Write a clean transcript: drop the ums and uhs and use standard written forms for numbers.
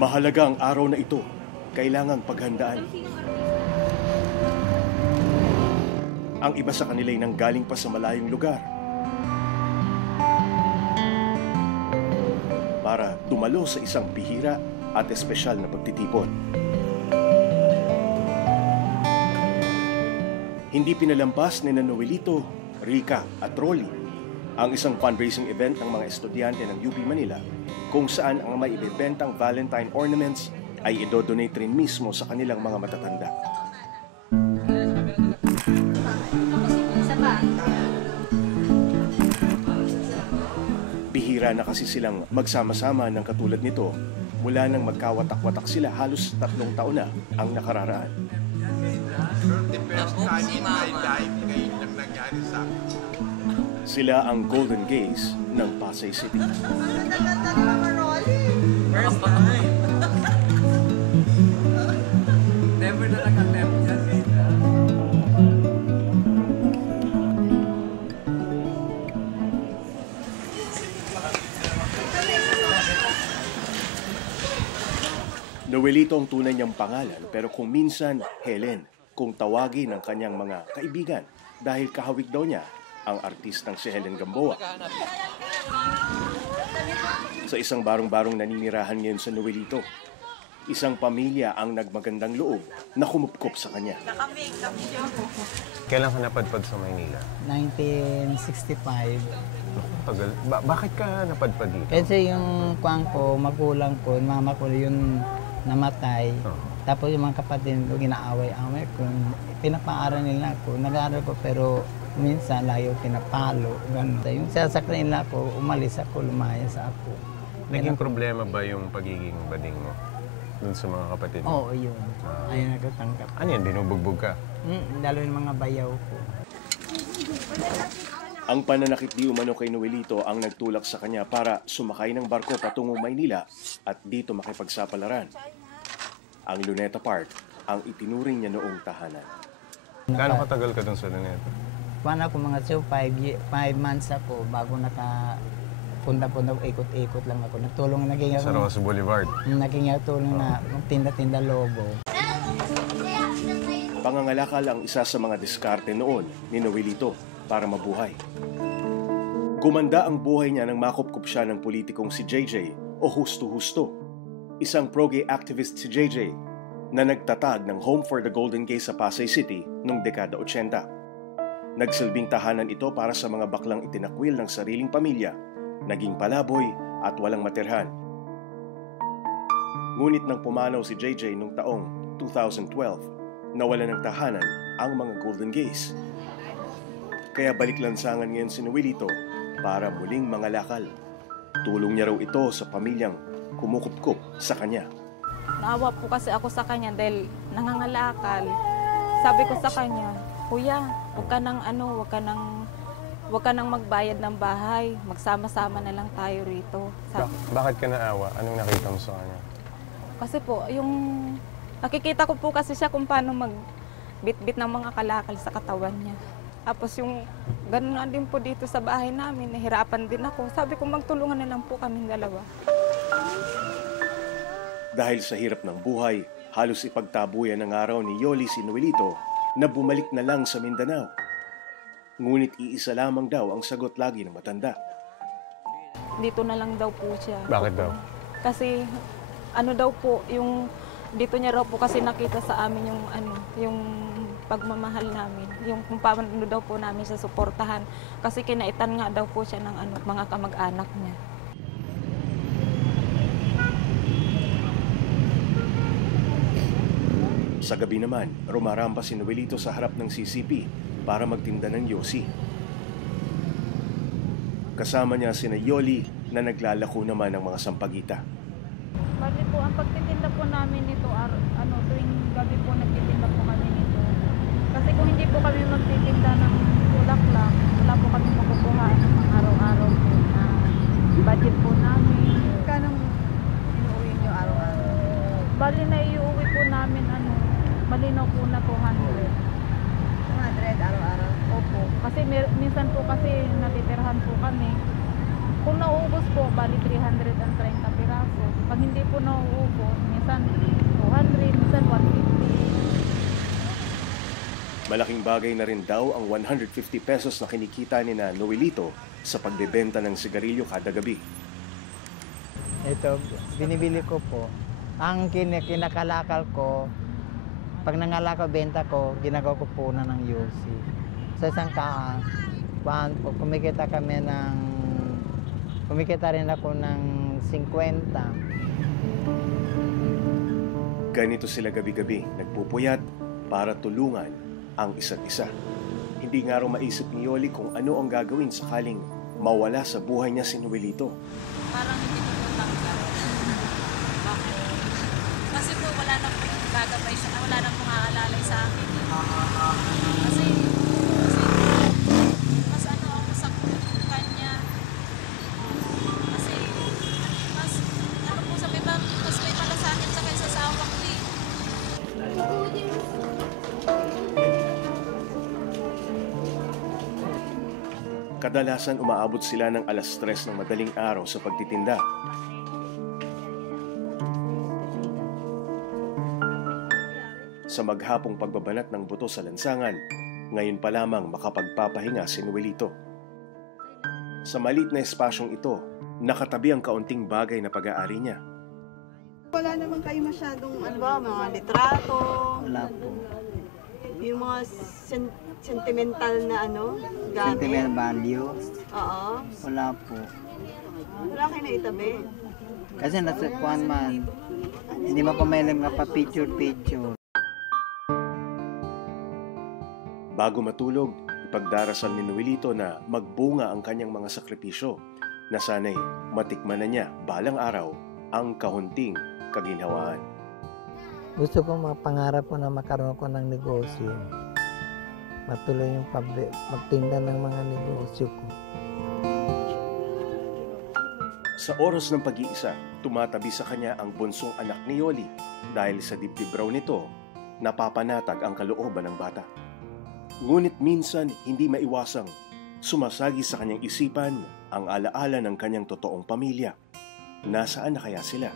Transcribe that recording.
Mahalaga ang araw na ito. Kailangang paghandaan. Ang iba sa kanila ay nanggaling pa sa malayong lugar para dumalo sa isang bihira at espesyal na pagtitipon. Hindi pinalampas ni Noelito, Rica at Rolly ang isang fundraising event ng mga estudyante ng UP Manila kung saan ang may ibebentang Valentine ornaments ay idodonate rin mismo sa kanilang mga matatanda. Bihira na kasi silang magsama-sama ng katulad nito mula nang magkawatak-watak sila halos 3 taon na ang nakararaan. The first time in my life, ngayon lang nangyari sa akin. Sila ang Golden Gays ng Pasay City. First time. Never na nakatempt sa sila. Noelito ang tunay niyang pangalan pero kung minsan Helen kung tawagin ng kanyang mga kaibigan dahil kahawig daw niya ang artistang si Helen Gamboa. Sa isang barong-barong naninirahan ngayon sa Noelito, isang pamilya ang nagmagandang loob na kumupkop sa kanya. Kailan ka napadpad sa Maynila? 1965. Tagal. Bakit ka napadpad dito? Kasi yung kuwang ko, magulang ko, mama ko yung namatay. Tapos yung mga kapatid ko, ginaaway-away ko. Pinapaaral nila ako. Nag-aaral ko pero minsan layo pinapalo. Ganun. Yung sasakyan nila ako, umalis ako, lumayas ako. Naging problema ba yung pagiging bading mo dun sa mga kapatid mo? Oo, yun. Ayaw nagtatanggap. Ano yan? Binubugbog ka? Lalo yung mga bayaw ko. Ang pananakit di umano kay Noelito ang nagtulak sa kanya para sumakay ng barko patungong Maynila at dito makipagsapalaran. Ang Luneta Park ang itinuring niya noong tahanan. Gaano katagal ka dun sa Luneta? Paano ako mga 5 months ako bago punta-punta, ikot-ikot lang ako. Naging ako. Sa Rosa Boulevard? Naging tulong na magtinda-tinda lobo. Pangangalakal ang isa sa mga diskarte noon ni Noelito para mabuhay. Gumanda ang buhay niya nang makupkup siya ng politikong si JJ o Husto-Husto. Isang pro-gay activist si JJ na nagtatag ng Home for the Golden Gays sa Pasay City noong dekada 80. Nagsilbing tahanan ito para sa mga baklang itinakwil ng sariling pamilya, naging palaboy at walang matirhan. Ngunit nang pumanaw si JJ noong taong 2012, nawala ng tahanan ang mga Golden Gays. Kaya baliklansangan ngayon si Noelito para muling mangalakal. Tulong niya raw ito sa pamilyang kumukupkup sa kanya. Naawa po kasi ako sa kanya dahil nangangalakal. Sabi ko sa kanya, Kuya, huwag ka nang magbayad ng bahay. Magsama-sama na lang tayo rito. Bakit ka naawa? Anong nakita mo sa kanya? Kasi po, nakikita ko po kasi siya kung paano magbitbit ng mga kalakal sa katawan niya. Tapos yung ganun nga din po dito sa bahay namin, nahirapan din ako. Sabi ko, magtulungan na lang po kaming dalawa. Dahil sa hirap ng buhay, halos ipagtabuyan ng araw ni Yoli si Noelito na bumalik na lang sa Mindanao. Ngunit iisa lamang daw ang sagot lagi ng matanda. Dito na lang daw po siya. Bakit daw? Kasi daw po, dito niya raw po kasi nakita sa amin yung pagmamahal namin. Yung kung paano daw po namin siya suportahan. Kasi kinaitan nga daw po siya ng mga kamag-anak niya. Sa gabi naman, rumarampa si Noelito sa harap ng CCP para magtinda ng yosi. Kasama niya sina Yoli na naglalako naman ng mga sampagita. Bali po, ang pagtitinda po namin nito, tuwing gabi po nagtitinda po kami nito. Kasi kung hindi po kami magtitinda ng bulaklak, wala po kami makukuha ng mga araw-araw po na budget po namin. Kanong inuwi nyo araw-araw? Bali na iuwi po namin, malinaw po na 200. 200 araw-araw? Opo. Kasi minsan po kasi natitirhan po kami. Kung nauubos po, bali 330 piraso. Pag hindi po nauubos, minsan 200, minsan 150. Malaking bagay na rin daw ang 150 pesos na kinikita ni na Noelito sa pagbebenta ng sigarilyo kada gabi. Ito, binibili ko po. Ang kinakalakal ko, pag nangalakaw benta ko, ginagawa ko po na ng UC. Sa isang paan po, kumikita rin ako ng 50. Ganito sila gabi-gabi, nagpupuyat para tulungan ang isa't isa. Hindi nga raw maisip ni Yoli kung ano ang gagawin sakaling mawala sa buhay niya si Noelito. Parang hindi ko po tanggap. Bakit? Kasi po wala nang gagabay sa, wala nang makaalalay sa akin. Kasi mas ano ako sa kanya. Kasi mas ano po sabi ba, mas may malasakit sa kaysa sa awak ko eh. Kadalasan umaabot sila ng 3:00 ng madaling araw sa pagtitinda. Sa maghapong pagbabanat ng buto sa lansangan, ngayon pa lamang makapagpapahinga si Noelito. Sa maliit na espasyong ito, nakatabi ang kaunting bagay na pag-aari niya. Wala naman kayo masyadong, ano ba, mga litrato, Wala po. yung mga sentimental na ano, gamit. Sentimental value, Oo. wala po. Wala kayo na itabi. Kasi nasa kuwan man, hindi mo pa may alam nga pa picture. Bago matulog, ipagdarasal ni Noelito na magbunga ang kanyang mga sakripisyo na sana'y matikman na niya balang araw ang kahunting kaginhawaan. Gusto ko mapangarap ko na makaroon ko ng negosyo. Matuloy yung magtinda ng mga negosyo ko. Sa oras ng pag-iisa, tumatabi sa kanya ang bunsong anak ni Yoli dahil sa dibdib raw nito, napapanatag ang kalooban ng bata. Ngunit minsan hindi maiwasang sumasagi sa kanyang isipan ang alaala ng kanyang totoong pamilya. Nasaan na kaya sila?